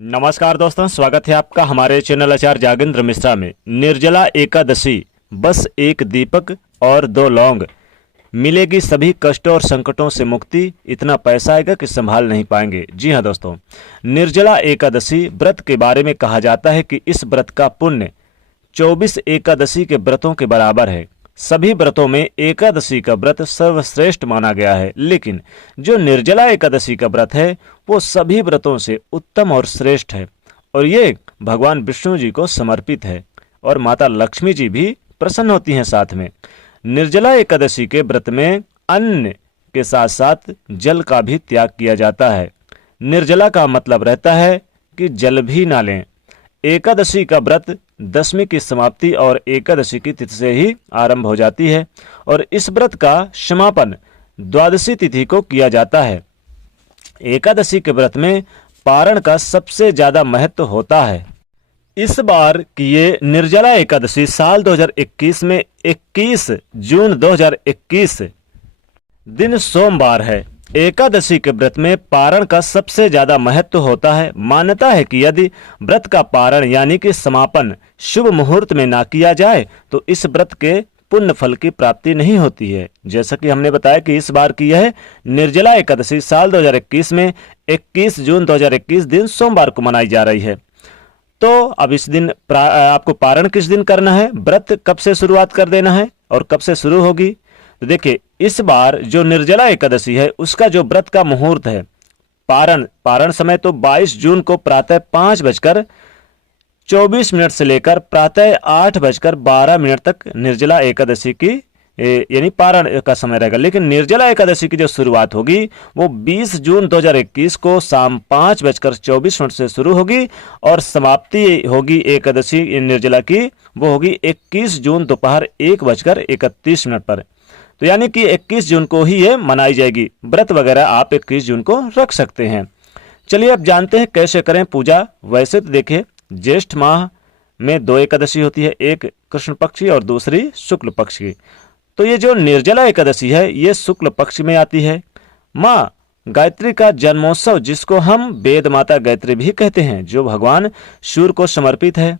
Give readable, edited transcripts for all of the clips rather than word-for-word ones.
नमस्कार दोस्तों, स्वागत है आपका हमारे चैनल आचार्य जागेंद्र मिश्रा में। निर्जला एकादशी, बस एक दीपक और दो लौंग, मिलेगी सभी कष्टों और संकटों से मुक्ति, इतना पैसा आएगा कि संभाल नहीं पाएंगे। जी हाँ दोस्तों, निर्जला एकादशी व्रत के बारे में कहा जाता है कि इस व्रत का पुण्य 24 एकादशी के व्रतों के बराबर है। सभी व्रतों में एकादशी का व्रत सर्वश्रेष्ठ माना गया है, लेकिन जो निर्जला एकादशी का व्रत है वो सभी व्रतों से उत्तम और श्रेष्ठ है, और ये भगवान विष्णु जी को समर्पित है और माता लक्ष्मी जी भी प्रसन्न होती हैं साथ में। निर्जला एकादशी के व्रत में अन्न के साथ साथ जल का भी त्याग किया जाता है। निर्जला का मतलब रहता है कि जल भी ना लें। एकादशी का व्रत दशमी की समाप्ति और एकादशी की तिथि से ही आरंभ हो जाती है, और इस व्रत का समापन द्वादशी तिथि को किया जाता है। एकादशी के व्रत में पारण का सबसे ज्यादा महत्व होता है। इस बार की ये निर्जला एकादशी साल 2021 में 21 जून 2021 दिन सोमवार है। एकादशी के व्रत में पारण का सबसे ज्यादा महत्व होता है। मान्यता है कि यदि व्रत का पारण यानी कि समापन शुभ मुहूर्त में ना किया जाए तो इस व्रत के पुण्य फल की प्राप्ति नहीं होती है। जैसा कि हमने बताया कि इस बार की यह निर्जला एकादशी साल 2021 में 21 जून 2021 दिन सोमवार को मनाई जा रही है। तो अब इस दिन आपको पारण किस दिन करना है, व्रत कब से शुरुआत कर देना है और कब से शुरू होगी। तो देखिए, इस बार जो निर्जला एकादशी है उसका जो व्रत का मुहूर्त है, पारण समय तो 22 जून को प्रातः 5:24 से लेकर प्रातः 8:12 तक निर्जला एकादशी की यानी पारण का समय रहेगा। लेकिन निर्जला एकादशी की जो शुरुआत होगी वो 20 जून 2021 को शाम 5:24 से शुरू होगी, और समाप्ति होगी एकादशी निर्जला की वो होगी 21 जून दोपहर 1:31 पर। तो यानी कि 21 जून को ही ये मनाई जाएगी। व्रत वगैरह आप 21 जून को रख सकते हैं। चलिए अब जानते हैं कैसे करें पूजा। वैसे तो देखिए, ज्येष्ठ माह में 2 एकादशी होती है, एक कृष्ण पक्ष की और दूसरी शुक्ल पक्ष की। तो ये जो निर्जला एकादशी है ये शुक्ल पक्ष में आती है। माँ गायत्री का जन्मोत्सव, जिसको हम वेद माता गायत्री भी कहते हैं, जो भगवान सूर्य को समर्पित है।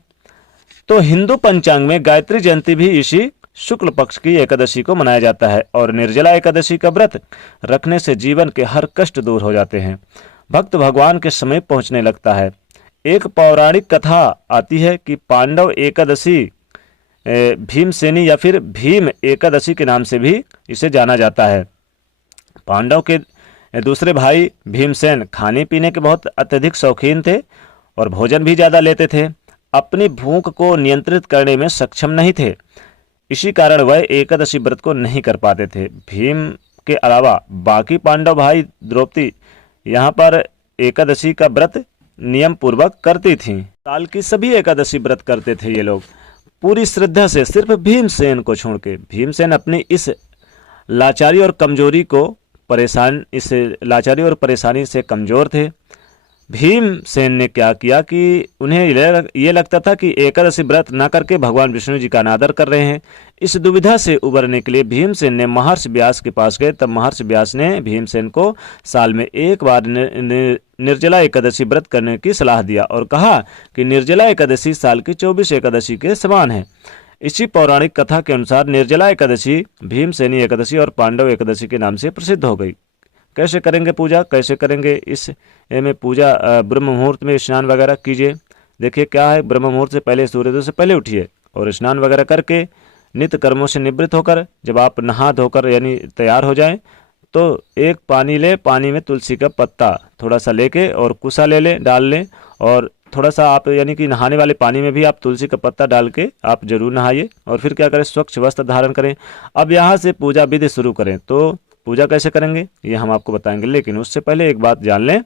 तो हिंदू पंचांग में गायत्री जयंती भी इसी शुक्ल पक्ष की एकादशी को मनाया जाता है, और निर्जला एकादशी का व्रत रखने से जीवन के हर कष्ट दूर हो जाते हैं। भक्त भगवान के समीप पहुंचने लगता है। एक पौराणिक कथा आती है कि पांडव एकादशी भीमसेनी या फिर भीम एकादशी के नाम से भी इसे जाना जाता है। पांडव के दूसरे भाई भीमसेन खाने पीने के बहुत अत्यधिक शौकीन थे और भोजन भी ज़्यादा लेते थे। अपनी भूख को नियंत्रित करने में सक्षम नहीं थे, इसी कारण वह एकादशी व्रत को नहीं कर पाते थे। भीम के अलावा बाकी पांडव भाई द्रौपदी यहाँ पर एकादशी का व्रत नियम पूर्वक करती थीं। साल की सभी एकादशी व्रत करते थे ये लोग पूरी श्रद्धा से, सिर्फ भीमसेन को छोड़ के। भीमसेन अपनी इस लाचारी और परेशानी से कमजोर थे। भीमसेन ने क्या किया कि उन्हें ये लगता था कि एकादशी व्रत न करके भगवान विष्णु जी का अनादर कर रहे हैं। इस दुविधा से उबरने के लिए भीमसेन ने महर्षि व्यास के पास गए। तब महर्षि व्यास ने भीमसेन को साल में एक बार निर्जला एकादशी व्रत करने की सलाह दिया और कहा कि निर्जला एकादशी साल की 24 एकादशी के समान है। इसी पौराणिक कथा के अनुसार निर्जला एकादशी भीमसेनी एकादशी और पांडव एकादशी के नाम से प्रसिद्ध हो गई। कैसे करेंगे पूजा, कैसे करेंगे इस में पूजा? ब्रह्म मुहूर्त में स्नान वगैरह कीजिए। देखिए क्या है, ब्रह्म मुहूर्त से पहले, सूर्योदय से पहले उठिए और स्नान वगैरह करके नित्य कर्मों से निवृत्त होकर जब आप नहा धोकर यानी तैयार हो जाएं तो एक पानी ले, पानी में तुलसी का पत्ता थोड़ा सा लेके और कुसा डाल लें, और थोड़ा सा आप यानी कि नहाने वाले पानी में भी आप तुलसी का पत्ता डाल के आप जरूर नहाइए। और फिर क्या करें, स्वच्छ वस्त्र धारण करें। अब यहाँ से पूजा विधि शुरू करें। तो पूजा कैसे करेंगे ये हम आपको बताएंगे, लेकिन उससे पहले एक बात जान लें।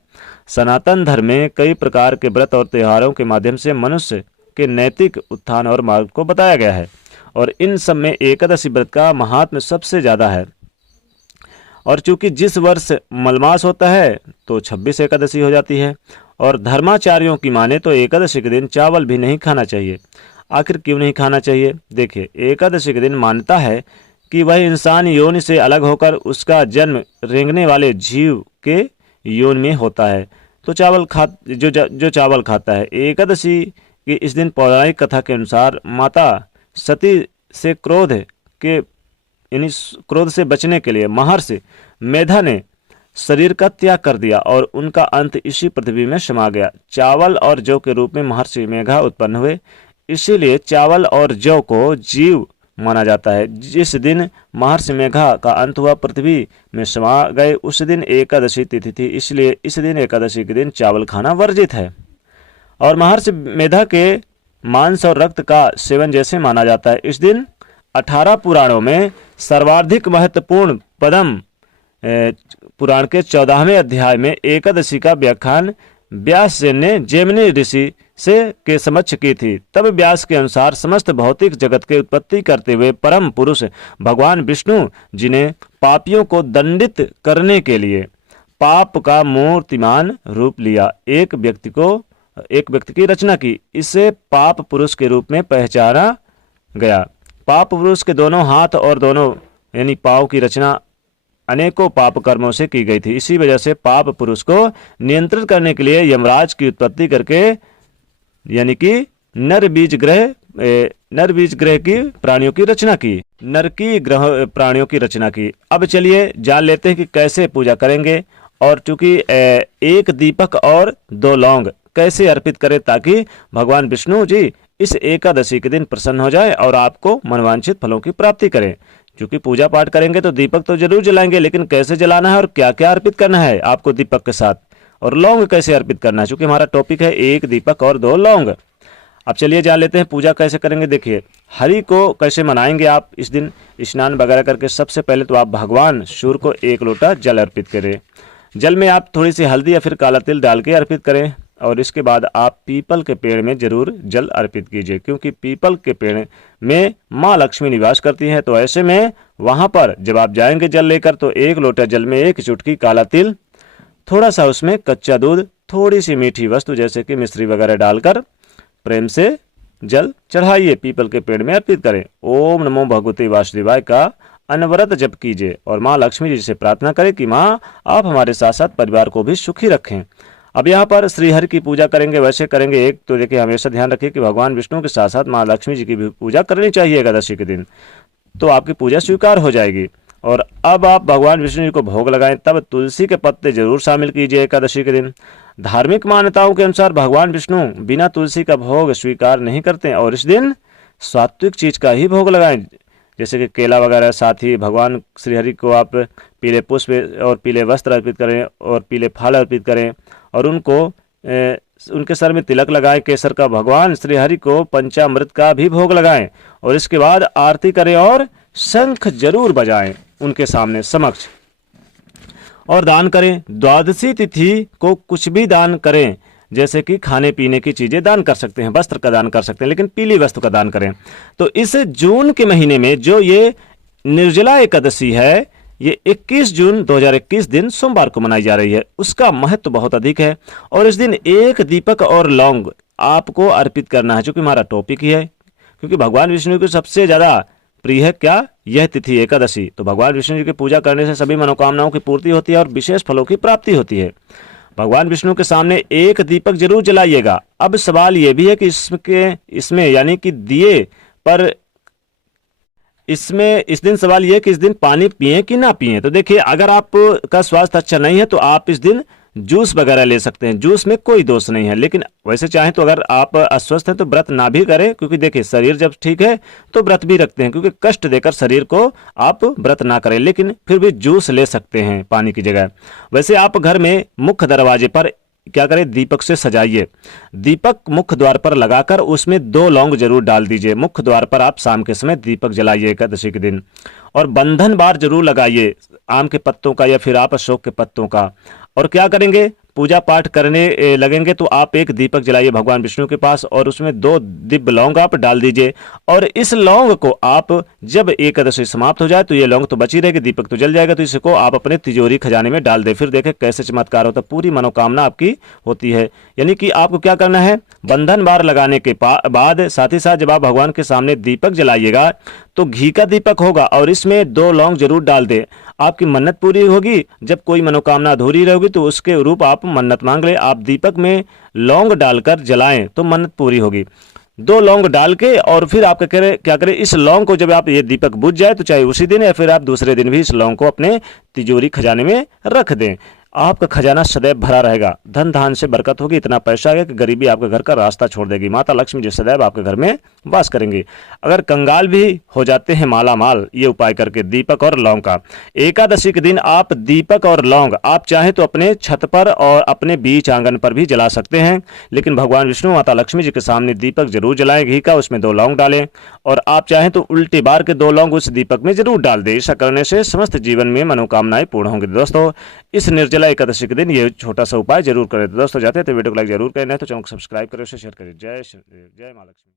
सनातन धर्म में कई प्रकार के व्रत और त्योहारों के माध्यम से मनुष्य के नैतिक उत्थान और मार्ग को बताया गया है, और इन सब में एकादशी व्रत का महात्म्य सबसे ज़्यादा है। और चूंकि जिस वर्ष मलमास होता है तो 26 एकादशी हो जाती है, और धर्माचार्यों की माने तो एकादशी के दिन चावल भी नहीं खाना चाहिए। आखिर क्यों नहीं खाना चाहिए? देखिए, एकादशी के दिन मान्यता है कि वह इंसान योनि से अलग होकर उसका जन्म रेंगने वाले जीव के योनि में होता है। तो जो चावल खाता है। एकादशी की इस दिन पौराणिक कथा के अनुसार माता सती से क्रोध से बचने के लिए महर्षि मेधा ने शरीर का त्याग कर दिया और उनका अंत इसी पृथ्वी में समा गया। चावल और जौ के रूप में महर्षि मेघा उत्पन्न हुए, इसीलिए चावल और जौ को जीव माना जाता है। जिस दिन महर्षि मेघा का अंत हुआ, पृथ्वी में समा गए, उस दिन एकादशी तिथि थी, इसलिए इस दिन एकादशी के दिन चावल खाना वर्जित है। और महर्षि मेधा के मांस और रक्त का सेवन जैसे माना जाता है। इस दिन 18 पुराणों में सर्वाधिक महत्वपूर्ण पद्म पुराण के 14वें अध्याय में एकादशी का व्याख्यान व्यास जी ने जैमिनी ऋषि के समक्ष की थी। तब व्यास के अनुसार समस्त भौतिक जगत के उत्पत्ति करते हुए परम पुरुष भगवान विष्णु जी ने पापियों को दंडित करने के लिए पाप का मूर्तिमान रूप लिया, एक व्यक्ति की रचना की। इसे पाप पुरुष के रूप में पहचाना गया। पाप पुरुष के दोनों हाथ और दोनों यानी पाँव की रचना अनेकों पाप कर्मों से की गई थी। इसी वजह से पाप पुरुष को नियंत्रित करने के लिए यमराज की उत्पत्ति करके यानी कि नर बीज ग्रह की प्राणियों की रचना की, नरकी ग्रह प्राणियों की रचना की। अब चलिए जान लेते हैं कि कैसे पूजा करेंगे और चूंकि एक दीपक और 2 लौंग कैसे अर्पित करें ताकि भगवान विष्णु जी इस एकादशी के दिन प्रसन्न हो जाए और आपको मनवांछित फलों की प्राप्ति करें। क्योंकि पूजा पाठ करेंगे तो दीपक तो जरूर जलाएंगे, लेकिन कैसे जलाना है और क्या क्या अर्पित करना है आपको दीपक के साथ, और लौंग कैसे अर्पित करना है, क्योंकि हमारा टॉपिक है एक दीपक और 2 लौंग। अब चलिए जान लेते हैं पूजा कैसे करेंगे। देखिए, हरि को कैसे मनाएंगे आप इस दिन स्नान वगैरह करके। सबसे पहले तो आप भगवान सूर्य को 1 लोटा जल अर्पित करें। जल में आप थोड़ी सी हल्दी या फिर काला तिल डाल के अर्पित करें और इसके बाद आप पीपल के पेड़ में जरूर जल अर्पित कीजिए, क्योंकि पीपल के पेड़ में माँ लक्ष्मी निवास करती हैं। तो ऐसे में वहां पर जब आप जाएंगे जल लेकर तो 1 लोटा जल में 1 चुटकी काला तिल, थोड़ा सा उसमें कच्चा दूध, थोड़ी सी मीठी वस्तु जैसे कि मिश्री वगैरह डालकर प्रेम से जल चढ़ाइए, पीपल के पेड़ में अर्पित करें। ओम नमो भगवते वासुदेवाय का अनवरत जप कीजिए और माँ लक्ष्मी जी से प्रार्थना करें कि माँ आप हमारे साथ साथ परिवार को भी सुखी रखें। अब यहाँ पर श्रीहरि की पूजा करेंगे, वैसे करेंगे। एक तो देखिए हमेशा ध्यान रखिए कि भगवान विष्णु के साथ साथ माँ लक्ष्मी जी की भी पूजा करनी चाहिए एकादशी के दिन, तो आपकी पूजा स्वीकार हो जाएगी। और अब आप भगवान विष्णु जी को भोग लगाएं, तब तुलसी के पत्ते जरूर शामिल कीजिए एकादशी के दिन। धार्मिक मान्यताओं के अनुसार भगवान विष्णु बिना तुलसी का भोग स्वीकार नहीं करते और इस दिन सात्विक चीज का ही भोग लगाएं, जैसे कि केला वगैरह। साथ ही भगवान श्रीहरि को आप पीले पुष्प और पीले वस्त्र अर्पित करें और पीले फल अर्पित करें और उनके सर में तिलक लगाएं केसर का। भगवान श्रीहरि को पंचामृत का भी भोग लगाएं और इसके बाद आरती करें और शंख जरूर बजाएं उनके सामने समक्ष, और दान करें। द्वादशी तिथि को कुछ भी दान करें, जैसे कि खाने पीने की चीजें दान कर सकते हैं, वस्त्र का दान कर सकते हैं, लेकिन पीली वस्तु का दान करें। तो इस जून के महीने में जो ये निर्जला एकादशी है, ये 21 जून 2021 दिन सोमवार को मनाई जा रही है। उसका महत्व बहुत अधिक है और इस दिन 1 दीपक और लौंग आपको अर्पित करना है, क्योंकि हमारा टॉपिक ही है। क्योंकि भगवान विष्णु को सबसे ज्यादा प्रिय है क्या, यह तिथि एकादशी। तो भगवान विष्णु जी की पूजा करने से सभी मनोकामनाओं की पूर्ति होती है और विशेष फलों की प्राप्ति होती है। भगवान विष्णु के सामने 1 दीपक जरूर जलाइएगा। अब सवाल यह भी है कि इसमें यानी कि दिए पर इस दिन सवाल यह है कि इस दिन पानी पिए कि ना पिए। तो देखिए, अगर आपका स्वास्थ्य अच्छा नहीं है तो आप इस दिन जूस वगैरह ले सकते हैं, जूस में कोई दोष नहीं है। लेकिन वैसे चाहें तो अगर आप अस्वस्थ हैं तो व्रत ना भी करें, क्योंकि देखिए शरीर जब ठीक है तो व्रत भी रखते हैं, क्योंकि कष्ट देकर शरीर को आप व्रत ना करें, लेकिन फिर भी जूस ले सकते हैं पानी की जगह। वैसे आप घर में मुख्य दरवाजे पर क्या करें, दीपक से सजाइए। दीपक मुख्य द्वार पर लगाकर उसमें 2 लौंग जरूर डाल दीजिए। मुख्य द्वार पर आप शाम के समय दीपक जलाइए एकादशी के दिन, और बंधन बार जरूर लगाइए आम के पत्तों का या फिर आप अशोक के पत्तों का। और क्या करेंगे, पूजा पाठ करने लगेंगे तो आप 1 दीपक जलाइए भगवान विष्णु के पास और उसमें 2 दिव्य लौंग आप डाल दीजिए। और इस लौंग को आप जब एकादशी समाप्त हो जाए तो ये लौंग तो बची रहेगी, दीपक तो जल जाएगा, तो इसको आप अपने तिजोरी खजाने में डाल दें। फिर देखें कैसे चमत्कार होता है, पूरी मनोकामना आपकी होती है। यानी कि आपको क्या करना है, बंधन बार लगाने के बाद साथ ही साथ जब आप भगवान के सामने दीपक जलाइएगा तो घी का दीपक होगा और इसमें 2 लौंग जरूर डाल दें। आपकी मन्नत पूरी होगी। जब कोई मनोकामना अधूरी रहेगी तो उसके रूप आप मन्नत मांग ले। आप दीपक में लौंग डालकर जलाएं तो मन्नत पूरी होगी। 2 लौंग डाल के और फिर आप क्या करें, इस लौंग को जब आप ये दीपक बुझ जाए तो चाहे उसी दिन या फिर आप दूसरे दिन भी इस लौंग को अपने तिजोरी खजाने में रख दें। आपका खजाना सदैव भरा रहेगा, धन धान से बरकत होगी, इतना पैसा आएगा कि गरीबी आपके घर का रास्ता छोड़ देगी। माता लक्ष्मी जी सदैव आपके घर में वास करेंगे। अगर कंगाल भी हो जाते हैं माला माल, ये उपाय करके दीपक और लौंग का। एकादशी के दिन आप दीपक और लौंग आप चाहें तो अपने छत पर और अपने बीच आंगन पर भी जला सकते हैं, लेकिन भगवान विष्णु माता लक्ष्मी जी के सामने दीपक जरूर जलाएं घी का, उसमें 2 लौंग डालें और आप चाहें तो उल्टे बार के 2 लौंग उस दीपक में जरूर डाल दें। ऐसा करने से समस्त जीवन में मनोकामनाएं पूर्ण होंगी। दोस्तों, इस निर्जला एकादशी के दिन ये छोटा सा उपाय जरूर करें। तो दोस्तों, जाते हैं तो वीडियो को लाइक जरूर करें, नहीं तो चैनल को सब्सक्राइब करें, उसे शेयर करें। जय माँ लक्ष्मी।